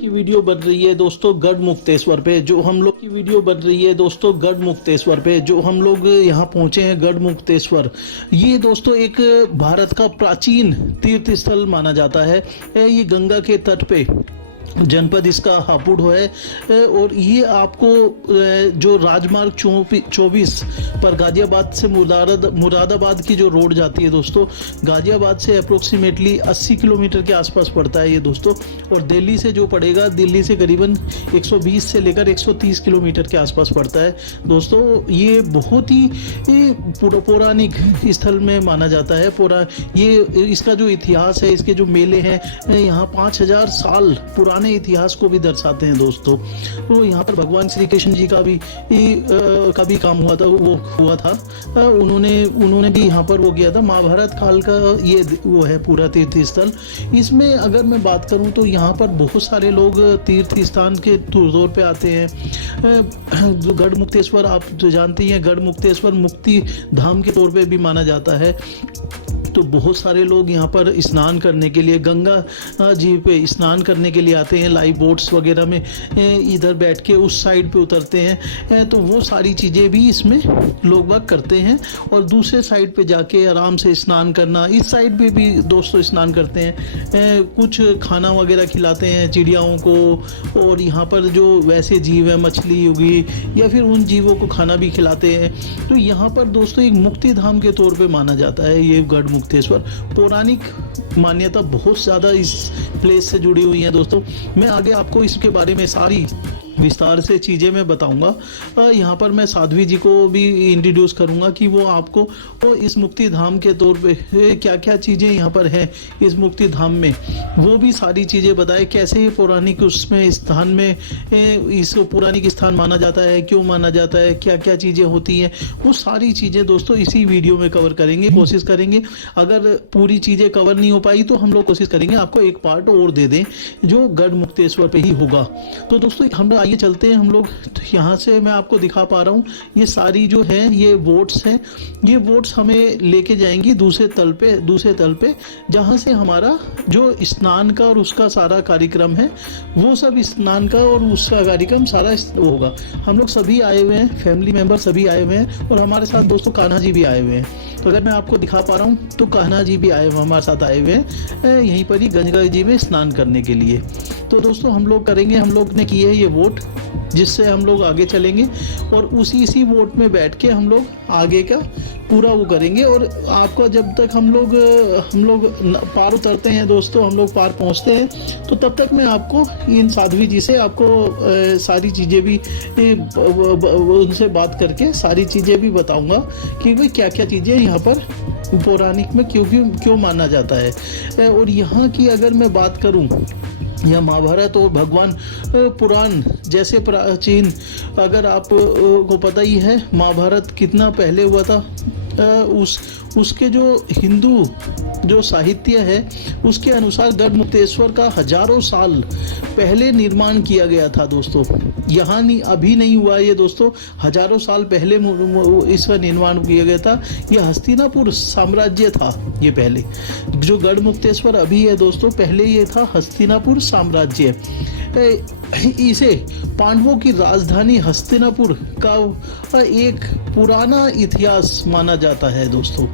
की वीडियो बन रही है दोस्तों गढ़मुक्तेश्वर पे, जो हम लोग की वीडियो बन रही है दोस्तों गढ़मुक्तेश्वर पे, जो हम लोग यहाँ पहुंचे हैं गढ़मुक्तेश्वर। ये दोस्तों एक भारत का प्राचीन तीर्थ स्थल माना जाता है। ये गंगा के तट पे जनपद इसका हापुड़ है और ये आपको जो राजमार्ग 24 पर गाजियाबाद से मुरादाबाद की जो रोड जाती है दोस्तों, गाजियाबाद से अप्रोक्सीमेटली 80 किलोमीटर के आसपास पड़ता है ये दोस्तों। और दिल्ली से जो पड़ेगा, दिल्ली से करीबन 120 से लेकर 130 किलोमीटर के आसपास पड़ता है दोस्तों। ये बहुत ही पौराणिक स्थल में माना जाता है। ये इसका जो इतिहास है, इसके जो मेले हैं, यहाँ 5000 साल पुराने इतिहास को भी दर्शाते हैं दोस्तों। तो यहाँ पर भगवान श्री कृष्ण जी का भी काम हुआ था, वो हुआ था। उन्होंने भी यहाँ पर वो किया था। महाभारत काल का ये वो है पूरा तीर्थ स्थल। इसमें अगर मैं बात करूँ तो यहाँ पर बहुत सारे लोग तीर्थ स्थान के तौर पे आते हैं। गढ़मुक्तेश्वर आप तो जानते ही हैं, गढ़मुक्तेश्वर मुक्ति धाम के तौर पे भी माना जाता है। तो बहुत सारे लोग यहाँ पर स्नान करने के लिए, गंगा जी पे स्नान करने के लिए आते हैं। लाइव बोट्स वगैरह में इधर बैठ के उस साइड पे उतरते हैं। तो वो सारी चीज़ें भी इसमें लोग बाग करते हैं। और दूसरे साइड पे जाके आराम से स्नान करना, इस साइड पे भी दोस्तों स्नान करते हैं। कुछ खाना वगैरह खिलाते हैं चिड़ियाओं को, और यहाँ पर जो वैसे जीव है, मछली होगी या फिर उन जीवों को खाना भी खिलाते हैं। तो यहाँ पर दोस्तों एक मुक्ति धाम के तौर पर माना जाता है ये गढ़मुक्तेश्वर। पौराणिक मान्यता बहुत ज़्यादा इस प्लेस से जुड़ी हुई है दोस्तों। मैं आगे आपको इसके बारे में सारी विस्तार से चीज़ें मैं बताऊंगा। यहाँ पर मैं साध्वी जी को भी इंट्रोड्यूस करूंगा कि वो आपको इस मुक्ति धाम के तौर पे क्या क्या चीज़ें यहाँ पर है इस मुक्ति धाम में, वो भी सारी चीज़ें बताए। कैसे ये पौराणिक उसमें स्थान में इसको पौराणिक स्थान माना जाता है, क्यों माना जाता है, क्या क्या चीज़ें होती हैं, वो सारी चीज़ें दोस्तों इसी वीडियो में कवर करेंगे, कोशिश करेंगे। अगर पूरी चीज़ें कवर नहीं हो पाई तो हम लोग कोशिश करेंगे आपको एक पार्ट और दे दें जो गढ़मुक्तेश्वर पे ही होगा। तो दोस्तों हम आइए चलते हैं हम लोग। यहाँ से मैं आपको दिखा पा रहा हूँ ये सारी जो है ये बोट्स हैं। ये बोट्स हमें लेके जाएंगी दूसरे तल पे जहाँ से हमारा जो स्नान का और उसका सारा कार्यक्रम है, वो सब स्नान का और उसका कार्यक्रम सारा होगा। हम लोग सभी आए हुए हैं, फैमिली मेंबर सभी आए हुए हैं, और हमारे साथ दोस्तों कान्हा जी भी आए हुए हैं। तो अगर मैं आपको दिखा पा रहा हूँ तो कान्हा जी भी हमारे साथ आए हुए हैं यहीं पर ही गंगा जी में स्नान करने के लिए। तो दोस्तों हम लोग ने की है ये वोट, जिससे हम लोग आगे चलेंगे और इसी वोट में बैठ के हम लोग आगे का पूरा वो करेंगे। और आपको जब तक हम लोग पार उतरते हैं दोस्तों, हम लोग पार पहुंचते हैं, तो तब तक मैं आपको इन साध्वी जी से आपको सारी चीज़ें भी उनसे बात करके सारी चीज़ें भी बताऊंगा कि भाई क्या क्या चीज़ें यहाँ पर पौराणिक में क्यों माना जाता है। और यहाँ की अगर मैं बात करूँ, या महाभारत और भगवान पुराण जैसे प्राचीन, अगर आप को पता ही है महाभारत कितना पहले हुआ था, उसके जो हिंदू जो साहित्य है उसके अनुसार गढ़मुक्तेश्वर का हजारों साल पहले निर्माण किया गया था दोस्तों। यहाँ नहीं, अभी नहीं हुआ ये दोस्तों, हजारों साल पहले इसका निर्माण किया गया था। ये हस्तिनापुर साम्राज्य था। ये पहले जो गढ़मुक्तेश्वर अभी है दोस्तों, पहले ये था हस्तिनापुर साम्राज्य। इसे पांडवों की राजधानी हस्तिनापुर का एक पुराना इतिहास माना जाता है दोस्तों।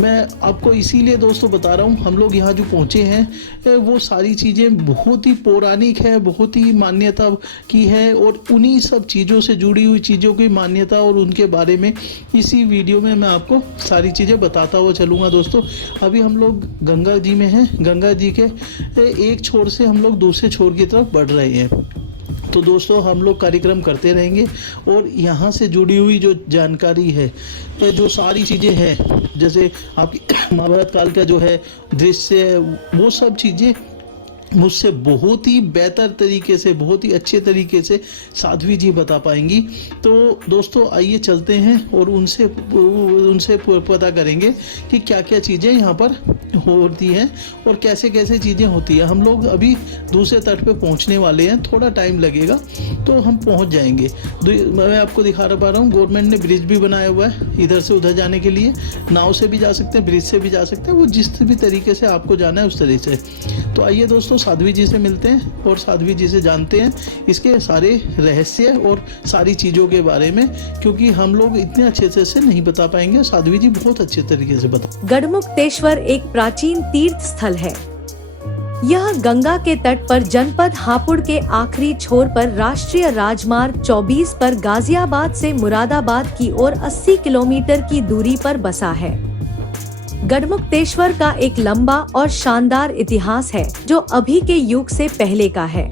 मैं आपको इसीलिए दोस्तों बता रहा हूँ, हम लोग यहाँ जो पहुँचे हैं वो सारी चीज़ें बहुत ही पौराणिक है, बहुत ही मान्यता की है, और उन्हीं सब चीज़ों से जुड़ी हुई चीज़ों की मान्यता और उनके बारे में इसी वीडियो में मैं आपको सारी चीज़ें बताता हुआ चलूँगा दोस्तों। अभी हम लोग गंगा जी में हैं, गंगा जी के एक छोर से हम लोग दूसरे छोर की तरफ बढ़ रहे हैं। तो दोस्तों हम लोग कार्यक्रम करते रहेंगे, और यहाँ से जुड़ी हुई जो जानकारी है, तो जो सारी चीज़ें हैं, जैसे आपकी महाभारत काल का जो है दृश्य है, वो सब चीज़ें मुझसे बहुत ही बेहतर तरीके से, बहुत ही अच्छे तरीके से साध्वी जी बता पाएंगी। तो दोस्तों आइए चलते हैं और उनसे पता करेंगे कि क्या क्या चीज़ें यहाँ पर होती हैं और कैसे कैसे चीज़ें होती हैं। हम लोग अभी दूसरे तट पे पहुँचने वाले हैं, थोड़ा टाइम लगेगा तो हम पहुँच जाएंगे। मैं आपको दिखा पा रहा हूँ, गवर्नमेंट ने ब्रिज भी बनाया हुआ है इधर से उधर जाने के लिए। नाव से भी जा सकते हैं, ब्रिज से भी जा सकते हैं, वो जिस भी तरीके से आपको जाना है उस तरीके से। तो आइए दोस्तों साध्वी जी से मिलते हैं और साध्वी जी से जानते हैं इसके सारे रहस्य और सारी चीज़ों के बारे में, क्योंकि हम लोग इतने अच्छे से नहीं बता पाएंगे, साध्वी जी बहुत अच्छे तरीके से बता। गढ़मुक्तेश्वर एक प्राचीन तीर्थ स्थल है। यह गंगा के तट पर जनपद हापुड़ के आखिरी छोर पर राष्ट्रीय राजमार्ग 24 पर गाजियाबाद से मुरादाबाद की ओर 80 किलोमीटर की दूरी पर बसा है। गढ़मुक्तेश्वर का एक लंबा और शानदार इतिहास है जो अभी के युग से पहले का है।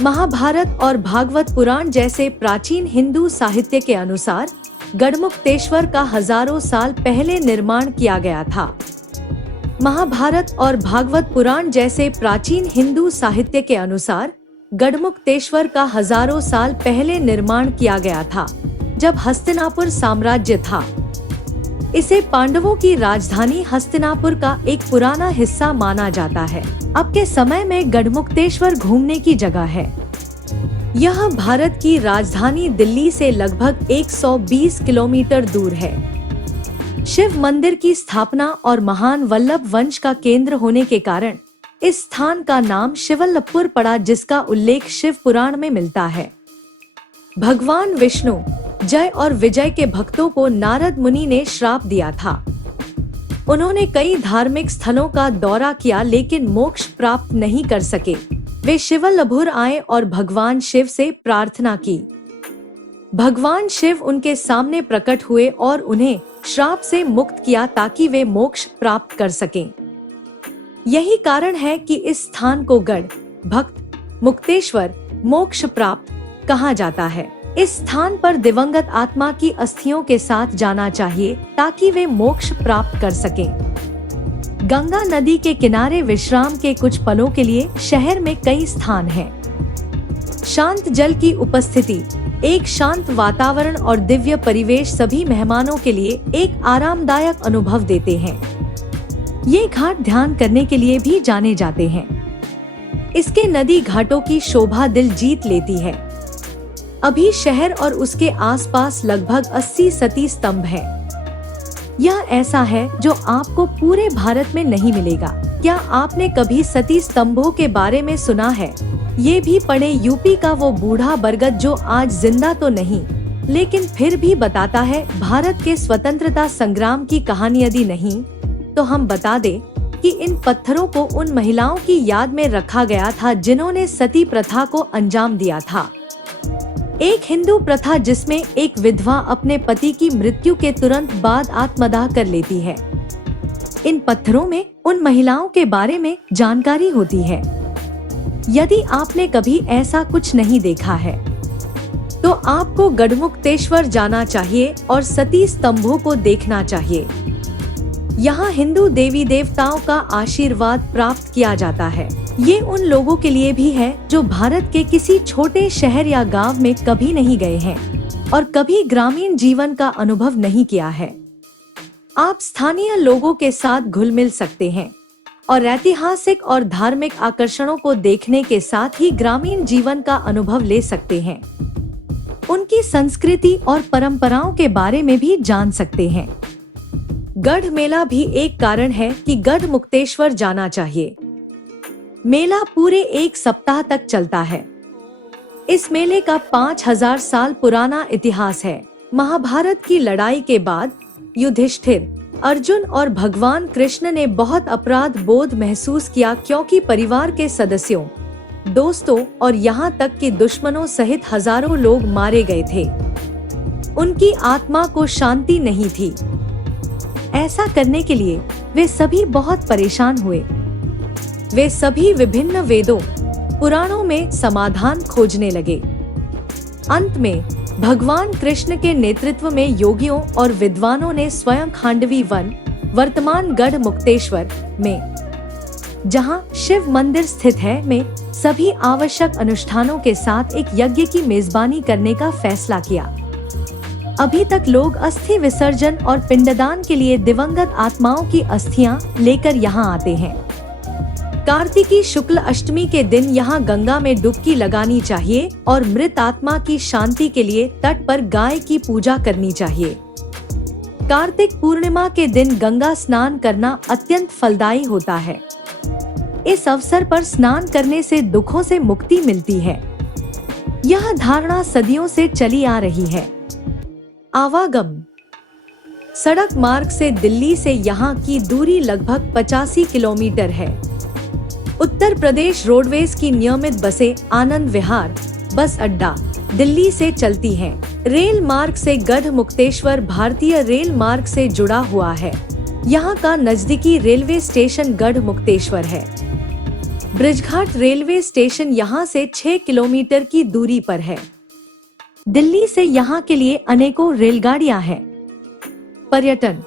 महाभारत और भागवत पुराण जैसे प्राचीन हिंदू साहित्य के अनुसार गढ़मुक्तेश्वर का हजारों साल पहले निर्माण किया गया था। महाभारत और भागवत पुराण जैसे प्राचीन हिंदू साहित्य के अनुसार गढ़मुक्तेश्वर का हजारों साल पहले निर्माण किया गया था, जब हस्तिनापुर साम्राज्य था। इसे पांडवों की राजधानी हस्तिनापुर का एक पुराना हिस्सा माना जाता है। अब के समय में गढ़मुक्तेश्वर घूमने की जगह है। यह भारत की राजधानी दिल्ली से लगभग 120 किलोमीटर दूर है। शिव मंदिर की स्थापना और महान वल्लभ वंश का केंद्र होने के कारण इस स्थान का नाम शिवल्लभपुर पड़ा, जिसका उल्लेख शिव पुराण में मिलता है। भगवान विष्णु जय और विजय के भक्तों को नारद मुनि ने श्राप दिया था। उन्होंने कई धार्मिक स्थलों का दौरा किया लेकिन मोक्ष प्राप्त नहीं कर सके। वे शिवल्लभपुर आए और भगवान शिव से प्रार्थना की। भगवान शिव उनके सामने प्रकट हुए और उन्हें श्राप से मुक्त किया ताकि वे मोक्ष प्राप्त कर सकें। यही कारण है कि इस स्थान को गढ़ भक्त मुक्तेश्वर मोक्ष प्राप्त कहा जाता है। इस स्थान पर दिवंगत आत्मा की अस्थियों के साथ जाना चाहिए ताकि वे मोक्ष प्राप्त कर सकें। गंगा नदी के किनारे विश्राम के कुछ पलों के लिए शहर में कई स्थान हैं। शांत जल की उपस्थिति, एक शांत वातावरण और दिव्य परिवेश सभी मेहमानों के लिए एक आरामदायक अनुभव देते हैं। ये घाट ध्यान करने के लिए भी जाने जाते हैं। इसके नदी घाटों की शोभा दिल जीत लेती है। अभी शहर और उसके आसपास लगभग 80 सती स्तंभ हैं। यह ऐसा है जो आपको पूरे भारत में नहीं मिलेगा। क्या आपने कभी सती स्तंभों के बारे में सुना है? ये भी पढ़े यूपी का वो बूढ़ा बरगद जो आज जिंदा तो नहीं, लेकिन फिर भी बताता है भारत के स्वतंत्रता संग्राम की कहानी। यदि नहीं तो हम बता दें कि इन पत्थरों को उन महिलाओं की याद में रखा गया था जिन्होंने सती प्रथा को अंजाम दिया था। एक हिंदू प्रथा जिसमें एक विधवा अपने पति की मृत्यु के तुरंत बाद आत्मदाह कर लेती है। इन पत्थरों में उन महिलाओं के बारे में जानकारी होती है। यदि आपने कभी ऐसा कुछ नहीं देखा है तो आपको गढ़मुक्तेश्वर जाना चाहिए और सती स्तंभों को देखना चाहिए। यहाँ हिंदू देवी देवताओं का आशीर्वाद प्राप्त किया जाता है। ये उन लोगों के लिए भी है जो भारत के किसी छोटे शहर या गांव में कभी नहीं गए हैं और कभी ग्रामीण जीवन का अनुभव नहीं किया है। आप स्थानीय लोगों के साथ घुल मिल सकते हैं और ऐतिहासिक और धार्मिक आकर्षणों को देखने के साथ ही ग्रामीण जीवन का अनुभव ले सकते हैं। उनकी संस्कृति और परंपराओं के बारे में भी जान सकते हैं। गढ़ मेला भी एक कारण है कि गढ़मुक्तेश्वर जाना चाहिए। मेला पूरे एक सप्ताह तक चलता है। इस मेले का 5000 साल पुराना इतिहास है। महाभारत की लड़ाई के बाद युधिष्ठिर, अर्जुन और भगवान कृष्ण ने बहुत अपराध बोध महसूस किया क्योंकि परिवार के सदस्यों, दोस्तों और यहाँ तक कि दुश्मनों सहित हजारों लोग मारे गए थे। उनकी आत्मा को शांति नहीं थी। ऐसा करने के लिए वे सभी बहुत परेशान हुए। वे सभी विभिन्न वेदों, पुराणों में समाधान खोजने लगे। अंत में भगवान कृष्ण के नेतृत्व में योगियों और विद्वानों ने स्वयं खांडवी वन, वर्तमान गढ़मुक्तेश्वर में, जहां शिव मंदिर स्थित है, में सभी आवश्यक अनुष्ठानों के साथ एक यज्ञ की मेजबानी करने का फैसला किया। अभी तक लोग अस्थि विसर्जन और पिंडदान के लिए दिवंगत आत्माओं की अस्थियां लेकर यहां आते हैं। कार्तिकी शुक्ल अष्टमी के दिन यहाँ गंगा में डुबकी लगानी चाहिए और मृत आत्मा की शांति के लिए तट पर गाय की पूजा करनी चाहिए। कार्तिक पूर्णिमा के दिन गंगा स्नान करना अत्यंत फलदायी होता है। इस अवसर पर स्नान करने से दुखों से मुक्ति मिलती है। यह धारणा सदियों से चली आ रही है। आवागम। सड़क मार्ग से दिल्ली से यहाँ की दूरी लगभग 85 किलोमीटर है। उत्तर प्रदेश रोडवेज की नियमित बसें आनंद विहार बस अड्डा दिल्ली से चलती हैं। रेल मार्ग से गढ़ मुक्तेश्वर भारतीय रेल मार्ग से जुड़ा हुआ है। यहाँ का नजदीकी रेलवे स्टेशन गढ़ मुक्तेश्वर है। ब्रिजघाट रेलवे स्टेशन यहाँ से 6 किलोमीटर की दूरी पर है। दिल्ली से यहाँ के लिए अनेकों रेलगाड़ियां हैं। पर्यटन।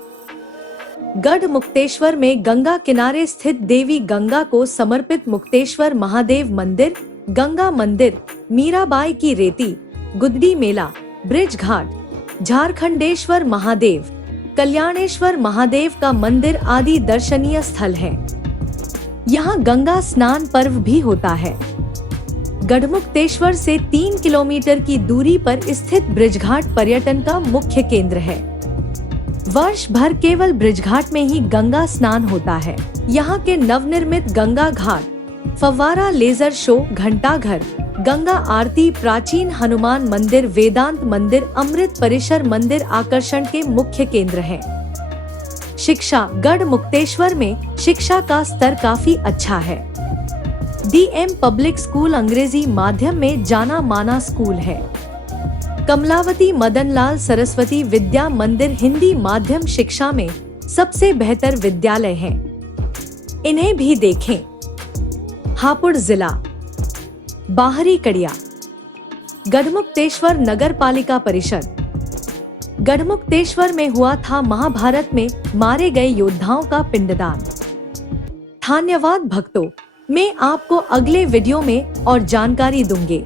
गढ़ मुक्तेश्वर में गंगा किनारे स्थित देवी गंगा को समर्पित मुक्तेश्वर महादेव मंदिर, गंगा मंदिर, मीराबाई की रेती, गुदड़ी मेला, ब्रिज घाट, झारखंडेश्वर महादेव, कल्याणेश्वर महादेव का मंदिर आदि दर्शनीय स्थल है। यहाँ गंगा स्नान पर्व भी होता है। गढ़मुक्तेश्वर से 3 किलोमीटर की दूरी पर स्थित ब्रिजघाट पर्यटन का मुख्य केंद्र है। वर्ष भर केवल ब्रिजघाट में ही गंगा स्नान होता है। यहाँ के नवनिर्मित गंगा घाट, फव्वारा, लेजर शो, घंटाघर, गंगा आरती, प्राचीन हनुमान मंदिर, वेदांत मंदिर, अमृत परिसर मंदिर आकर्षण के मुख्य केंद्र हैं। शिक्षा। गढ़ मुक्तेश्वर में शिक्षा का स्तर काफी अच्छा है। DM पब्लिक स्कूल अंग्रेजी माध्यम में जाना माना स्कूल है। कमलावती मदनलाल सरस्वती विद्या मंदिर हिंदी माध्यम शिक्षा में सबसे बेहतर विद्यालय है। इन्हें भी देखें। हापुड़ जिला, बाहरी कड़िया, गढ़मुक्तेश्वर नगर पालिका परिषद। गढ़मुक्तेश्वर में हुआ था महाभारत में मारे गए योद्धाओं का पिंडदान। धन्यवाद भक्तों, मैं आपको अगले वीडियो में और जानकारी दूंगी।